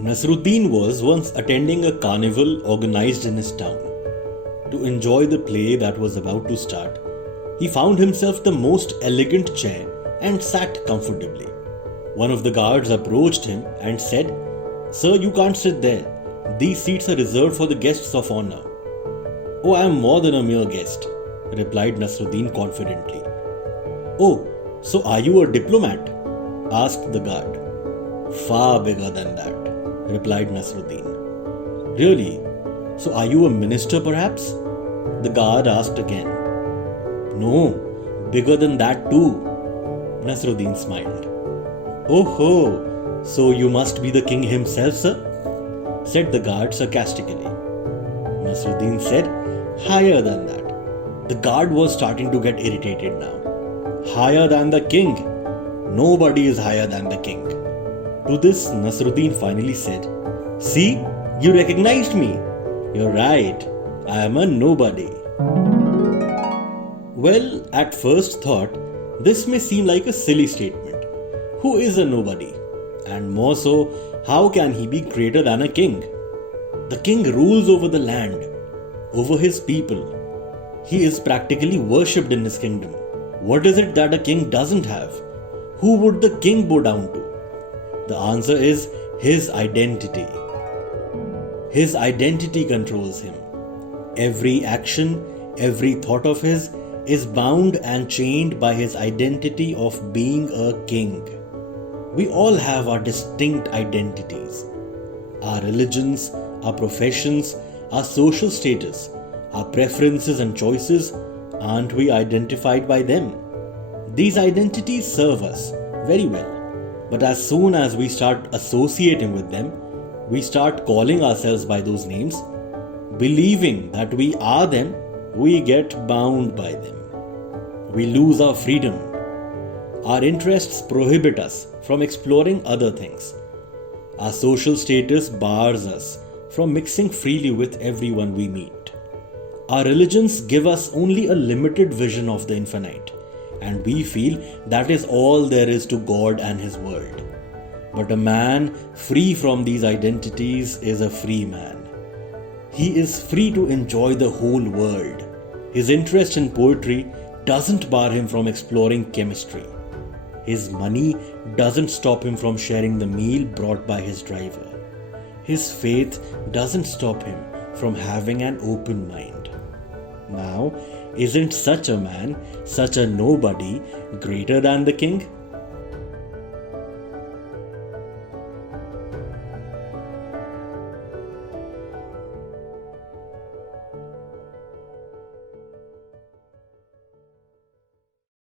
Nasruddin was once attending a carnival organized in his town. To enjoy the play that was about to start, he found himself the most elegant chair and sat comfortably. One of the guards approached him and said, "Sir, you can't sit there. These seats are reserved for the guests of honor." "Oh, I am more than a mere guest," replied Nasruddin confidently. "Oh, so are you a diplomat?" asked the guard. "Far bigger than that," replied Nasruddin. "Really? So are you a minister perhaps?" the guard asked again. "No, bigger than that too," Nasruddin smiled. "Oh ho, so you must be the king himself, sir?" said the guard sarcastically. Nasruddin said, "Higher than that." The guard was starting to get irritated now. "Higher than the king? Nobody is higher than the king." To this, Nasruddin finally said, "See, you recognized me. You're right, I am a nobody." Well, at first thought, this may seem like a silly statement. Who is a nobody? And more so, how can he be greater than a king? The king rules over the land, over his people. He is practically worshipped in his kingdom. What is it that a king doesn't have? Who would the king bow down to? The answer is his identity. His identity controls him. Every action, every thought of his is bound and chained by his identity of being a king. We all have our distinct identities. Our religions, our professions, our social status, our preferences and choices, aren't we identified by them? These identities serve us very well. But as soon as we start associating with them, we start calling ourselves by those names, believing that we are them, we get bound by them. We lose our freedom. Our interests prohibit us from exploring other things. Our social status bars us from mixing freely with everyone we meet. Our religions give us only a limited vision of the infinite, and we feel that is all there is to God and His world. But a man free from these identities is a free man. He is free to enjoy the whole world. His interest in poetry doesn't bar him from exploring chemistry. His money doesn't stop him from sharing the meal brought by his driver. His faith doesn't stop him from having an open mind. Now, isn't such a man, such a nobody, greater than the king?